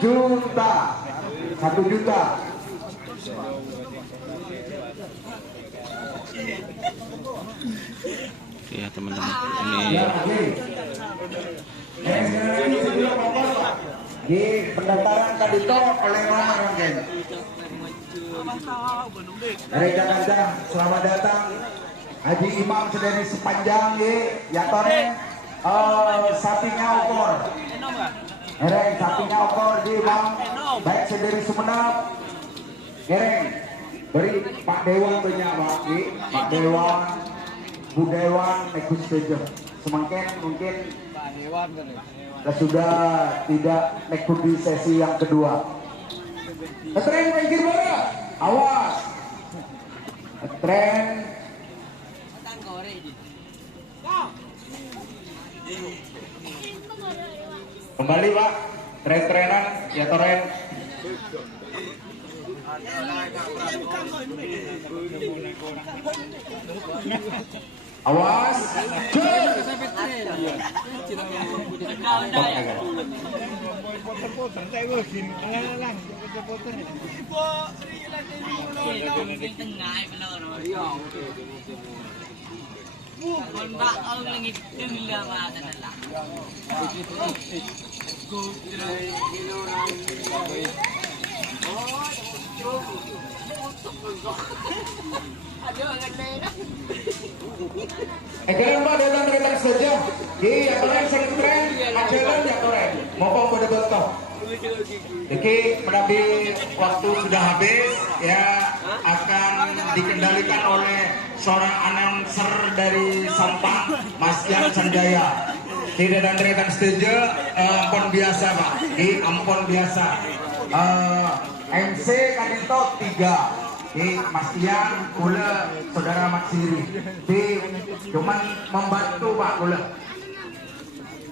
juta. 1 juta. Ya teman-teman, ini di pendaftaran kadito oleh nomor mungkin. Dari Jakarta, selamat datang Haji Imam sedari sepanjang ya tore sapinya okor. Gereng sapinya okor di Imam baik sedari Sumenep. Gereng beri Pak Dewan banyak Pak Dewan, Bu Dewan, Negus Tejo. Semakin mungkin sudah tidak nekut di sesi yang kedua. Tren pinggir bola, awas. Tren. Kembali Pak, tren-trenan ya toren. Awas. Kalian Pak datang saja. Iya, kalian sering tren, ajaran ya kalian. Mau pada betul. Jadi menabi waktu sudah habis ya akan dikendalikan oleh seorang announcer dari Sampang, Mas Yan Sanjaya. Tidak dan rekan setuju, ampun biasa Pak, di ampun biasa. MC Kadito 3. Mas Ian, kula saudara Mat Siri. Cuman membantu Pak kula.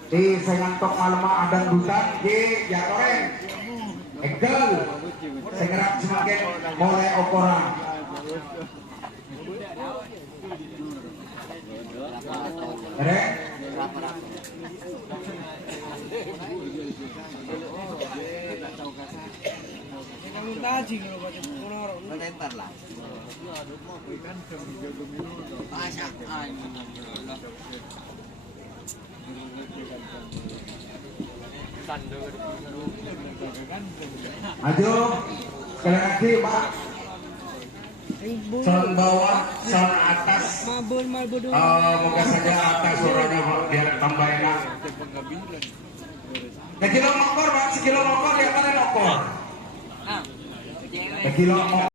Saya ngantok malam ada dutan. Ya koreng. Egel. Saya ngerap semakin mulai okoran. Koreng. Ayo sekali lagi Pak. Soal bawah, soal atas. Moga saja atas orangnya biar tambah enak. Sekilo mokor Pak, sekilo mokor lihat kan mokor. Sekilo mokor.